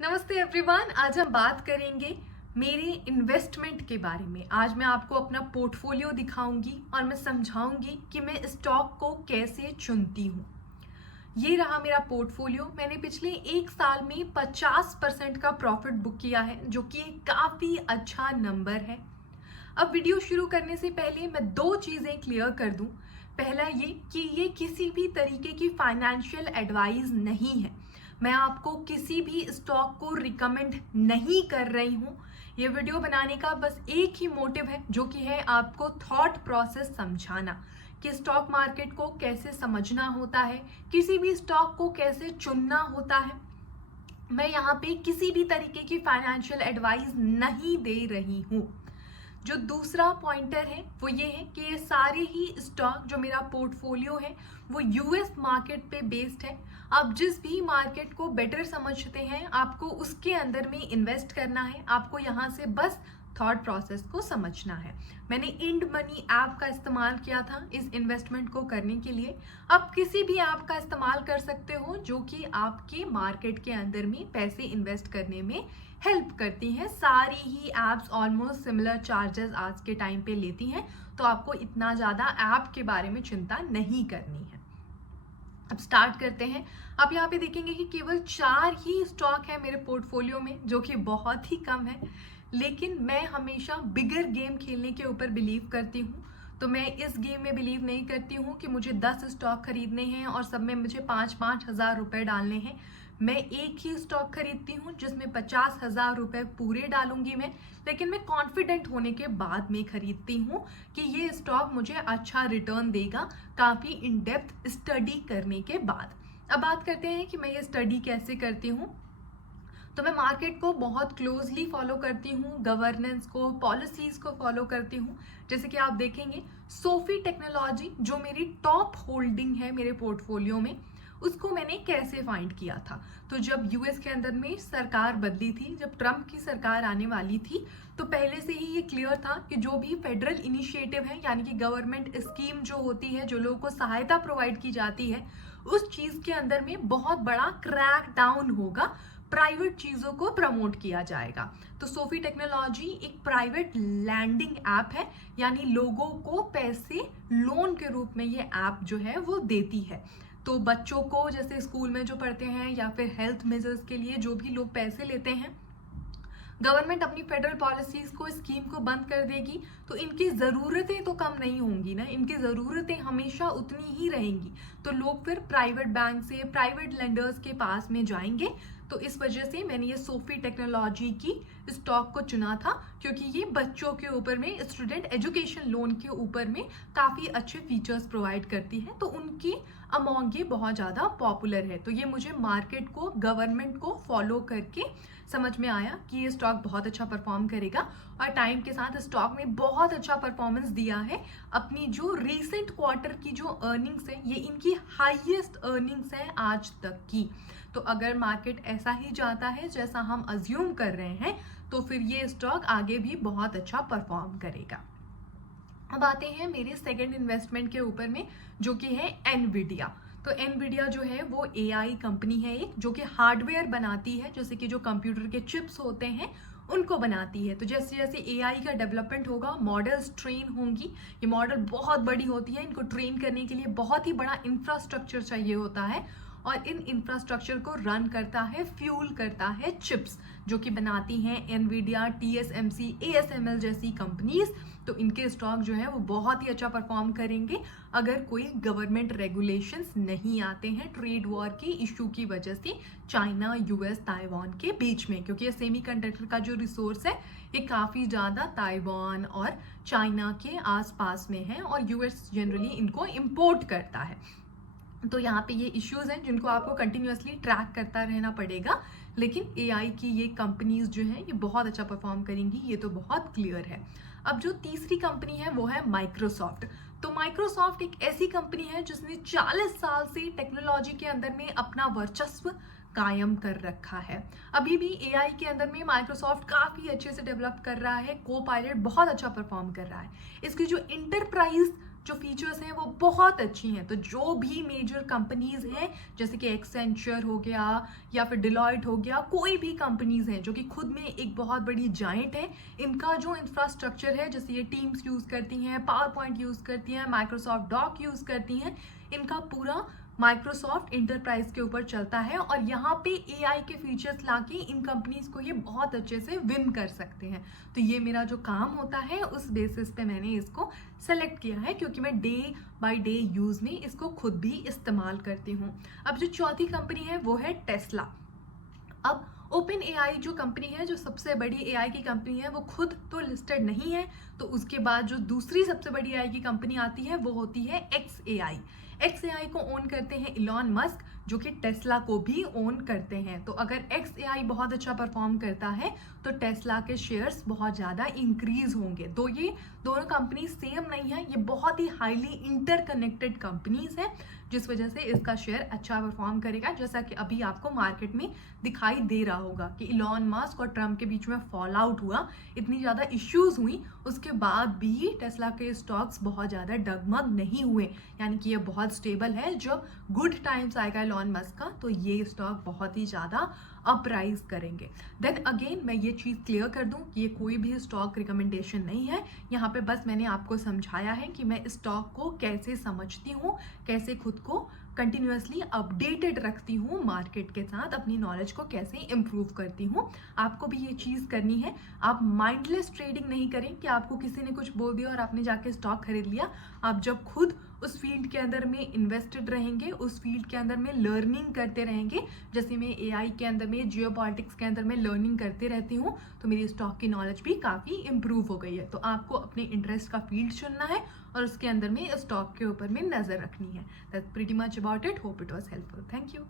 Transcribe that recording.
नमस्ते एवरीवन। आज हम बात करेंगे मेरे इन्वेस्टमेंट के बारे में। आज मैं आपको अपना पोर्टफोलियो दिखाऊंगी और मैं समझाऊंगी कि मैं स्टॉक को कैसे चुनती हूँ। ये रहा मेरा पोर्टफोलियो। मैंने पिछले एक साल में 50% का प्रॉफिट बुक किया है, जो कि एक काफ़ी अच्छा नंबर है। अब वीडियो शुरू करने से पहले मैं दो चीज़ें क्लियर कर दूं। पहला ये कि ये किसी भी तरीके की फाइनेंशियल एडवाइस नहीं है। मैं आपको किसी भी स्टॉक को रिकमेंड नहीं कर रही हूँ। ये वीडियो बनाने का बस एक ही मोटिव है, जो कि है आपको थॉट प्रोसेस समझाना कि स्टॉक मार्केट को कैसे समझना होता है, किसी भी स्टॉक को कैसे चुनना होता है। मैं यहाँ पे किसी भी तरीके की फाइनेंशियल एडवाइस नहीं दे रही हूँ। जो दूसरा पॉइंटर है वो ये है कि ये सारे ही स्टॉक जो मेरा पोर्टफोलियो है वो यूएस मार्केट पे बेस्ड है। आप जिस भी मार्केट को बेटर समझते हैं आपको उसके अंदर में इन्वेस्ट करना है। आपको यहाँ से बस थॉट प्रोसेस को समझना है। मैंने इंड मनी ऐप का इस्तेमाल किया था इस इन्वेस्टमेंट को करने के लिए। आप किसी भी ऐप का इस्तेमाल कर सकते हो जो कि आपके मार्केट के अंदर में पैसे इन्वेस्ट करने में हेल्प करती हैं। सारी ही ऐप्स ऑलमोस्ट सिमिलर चार्जेस आज के टाइम पे लेती हैं, तो आपको इतना ज़्यादा ऐप के बारे में चिंता नहीं करनी है। अब स्टार्ट करते हैं। आप यहाँ पे देखेंगे कि केवल 4 ही स्टॉक है मेरे पोर्टफोलियो में, जो कि बहुत ही कम है। लेकिन मैं हमेशा बिगर गेम खेलने के ऊपर बिलीव करती हूँ। तो मैं इस गेम में बिलीव नहीं करती हूँ कि मुझे 10 स्टॉक खरीदने हैं और सब में मुझे 5-5 हज़ार रुपये डालने हैं। मैं एक ही स्टॉक खरीदती हूँ जिसमें 50,000 रुपये पूरे डालूंगी मैं। लेकिन मैं कॉन्फिडेंट होने के बाद में खरीदती हूँ कि ये स्टॉक मुझे अच्छा रिटर्न देगा, काफ़ी इन डेप्थ स्टडी करने के बाद। अब बात करते हैं कि मैं ये स्टडी कैसे करती हूँ। तो मैं मार्केट को बहुत क्लोजली फॉलो करती हूँ, गवर्नेंस को, पॉलिसीज को फॉलो करती हूँ। जैसे कि आप देखेंगे सोफी टेक्नोलॉजी जो मेरी टॉप होल्डिंग है मेरे पोर्टफोलियो में, उसको मैंने कैसे फाइंड किया था। तो जब यूएस के अंदर में सरकार बदली थी, जब ट्रम्प की सरकार आने वाली थी, तो पहले से ही ये क्लियर था कि जो भी फेडरल इनिशिएटिव है यानी कि गवर्नमेंट स्कीम जो होती है, जो लोगों को सहायता प्रोवाइड की जाती है, उस चीज के अंदर में बहुत बड़ा क्रैक डाउन होगा, प्राइवेट चीजों को प्रमोट किया जाएगा। तो सोफी टेक्नोलॉजी एक प्राइवेट लैंडिंग ऐप है, यानी लोगों को पैसे लोन के रूप में ये ऐप जो है वो देती है। तो बच्चों को जैसे स्कूल में जो पढ़ते हैं या फिर हेल्थ मेजर्स के लिए जो भी लोग पैसे लेते हैं, गवर्नमेंट अपनी फेडरल पॉलिसीज को, स्कीम को बंद कर देगी तो इनकी ज़रूरतें तो कम नहीं होंगी ना, इनकी ज़रूरतें हमेशा उतनी ही रहेंगी। तो लोग फिर प्राइवेट बैंक से, प्राइवेट लेंडर्स के पास में जाएंगे। तो इस वजह से मैंने ये सोफी टेक्नोलॉजी की स्टॉक को चुना था, क्योंकि ये बच्चों के ऊपर में, स्टूडेंट एजुकेशन लोन के ऊपर में काफ़ी अच्छे फीचर्स प्रोवाइड करती है। तो उनकी अमोंग ये बहुत ज़्यादा पॉपुलर है। तो ये मुझे मार्केट को, गवर्नमेंट को फॉलो करके समझ में आया कि ये स्टॉक बहुत अच्छा परफॉर्म करेगा, और टाइम के साथ स्टॉक ने बहुत अच्छा परफॉर्मेंस दिया है। अपनी जो रीसेंट क्वार्टर की जो अर्निंग्स है, ये इनकी हाईएस्ट अर्निंग्स है आज तक की। तो अगर मार्केट ऐसा ही जाता है जैसा हम अज्यूम कर रहे हैं, तो फिर ये स्टॉक आगे भी बहुत अच्छा परफॉर्म करेगा। अब आते हैं मेरे सेकंड इन्वेस्टमेंट के ऊपर में, जो कि है एनवीडिया। तो एनवीडिया जो है वो एआई कंपनी है एक, जो कि हार्डवेयर बनाती है, जैसे कि जो कंप्यूटर के चिप्स होते हैं उनको बनाती है। तो जैसे जैसे एआई का डेवलपमेंट होगा, मॉडल्स ट्रेन होंगी। ये मॉडल बहुत बड़ी होती है, इनको ट्रेन करने के लिए बहुत ही बड़ा इंफ्रास्ट्रक्चर चाहिए होता है, और इन इंफ्रास्ट्रक्चर को रन करता है, फ्यूल करता है चिप्स, जो कि बनाती हैं एनवीडिया, टीएसएमसी, एएसएमएल जैसी कंपनीज। तो इनके स्टॉक जो है वो बहुत ही अच्छा परफॉर्म करेंगे अगर कोई गवर्नमेंट रेगुलेशंस नहीं आते हैं ट्रेड वॉर के इशू की वजह से, चाइना, यूएस, ताइवान के बीच में। क्योंकि ये सेमीकंडक्टर का जो रिसोर्स है ये काफ़ी ज़्यादा ताइवान और चाइना के आसपास में है, और यूएस जनरली इनको इम्पोर्ट करता है। तो यहाँ पे ये इश्यूज हैं जिनको आपको कंटिन्यूअसली ट्रैक करता रहना पड़ेगा। लेकिन एआई की ये कंपनीज जो हैं ये बहुत अच्छा परफॉर्म करेंगी, ये तो बहुत क्लियर है। अब जो तीसरी कंपनी है वो है माइक्रोसॉफ्ट। तो माइक्रोसॉफ्ट एक ऐसी कंपनी है जिसने 40 साल से टेक्नोलॉजी के अंदर में अपना वर्चस्व कायम कर रखा है। अभी भी एआई के अंदर में माइक्रोसॉफ्ट काफ़ी अच्छे से डेवलप कर रहा है, को पायलट बहुत अच्छा परफॉर्म कर रहा है। इसकी जो इंटरप्राइज जो फीचर्स हैं वो बहुत अच्छी हैं। तो जो भी मेजर कंपनीज हैं जैसे कि एक्सेंचर हो गया या फिर डिलॉयट हो गया, कोई भी कंपनीज हैं जो कि खुद में एक बहुत बड़ी जायंट है, इनका जो इंफ्रास्ट्रक्चर है, जैसे ये टीम्स यूज़ करती हैं, पावर पॉइंट यूज़ करती हैं, माइक्रोसॉफ्ट डॉक यूज़ करती हैं, इनका पूरा माइक्रोसॉफ्ट इंटरप्राइज के ऊपर चलता है। और यहाँ पे एआई के फीचर्स लाके इन कंपनीज को ये बहुत अच्छे से विन कर सकते हैं। तो ये मेरा जो काम होता है उस बेसिस पे मैंने इसको सेलेक्ट किया है, क्योंकि मैं डे बाय डे यूज में इसको खुद भी इस्तेमाल करती हूँ। अब जो चौथी कंपनी है वो है टेस्ला। अब ओपन एआई जो कंपनी है, जो सबसे बड़ी एआई की कंपनी है, वो खुद तो लिस्टेड नहीं है। तो उसके बाद जो दूसरी सबसे बड़ी एआई की कंपनी आती है वो होती है एक्स एआई। एक्स एआई को ओन करते हैं इलॉन मस्क, जो कि टेस्ला को भी ओन करते हैं। तो अगर एक्स एआई बहुत अच्छा परफॉर्म करता है तो टेस्ला के शेयर्स बहुत ज़्यादा इंक्रीज होंगे। तो ये दोनों कंपनी सेम नहीं है, ये बहुत ही हाईली इंटरकनेक्टेड कंपनीज हैं, जिस वजह से इसका शेयर अच्छा परफॉर्म करेगा। जैसा कि अभी आपको मार्केट में दिखाई दे रहा होगा कि इलॉन मस्क और ट्रम्प के बीच में फॉल आउट हुआ, इतनी ज़्यादा इश्यूज हुई, उसके बाद भी टेस्ला के स्टॉक्स बहुत ज़्यादा डगमग नहीं हुए, यानी कि ये बहुत स्टेबल है। जब गुड टाइम्स आएगा इलॉन मस्क का तो ये स्टॉक बहुत ही ज़्यादा अपराइज करेंगे। देन अगेन मैं ये चीज़ क्लियर कर दूं कि ये कोई भी स्टॉक रिकमेंडेशन नहीं है। यहाँ पे बस मैंने आपको समझाया है कि मैं स्टॉक को कैसे समझती हूँ, कैसे खुद को कंटिन्यूसली अपडेटेड रखती हूँ मार्केट के साथ, अपनी नॉलेज को कैसे इम्प्रूव करती हूँ। आपको भी ये चीज़ करनी है। आप माइंडलेस ट्रेडिंग नहीं करें कि आपको किसी ने कुछ बोल दिया और आपने जाके स्टॉक खरीद लिया। आप जब खुद उस फील्ड के अंदर में इन्वेस्टेड रहेंगे, उस फील्ड के अंदर में लर्निंग करते रहेंगे, जैसे मैं एआई के अंदर में, जियोपॉलिटिक्स के अंदर में लर्निंग करते रहती हूँ, तो मेरी स्टॉक की नॉलेज भी काफ़ी इम्प्रूव हो गई है। तो आपको अपने इंटरेस्ट का फील्ड चुनना है और उसके अंदर में स्टॉक के ऊपर में नज़र रखनी है। That's pretty much about it. Hope it was helpful. Thank you.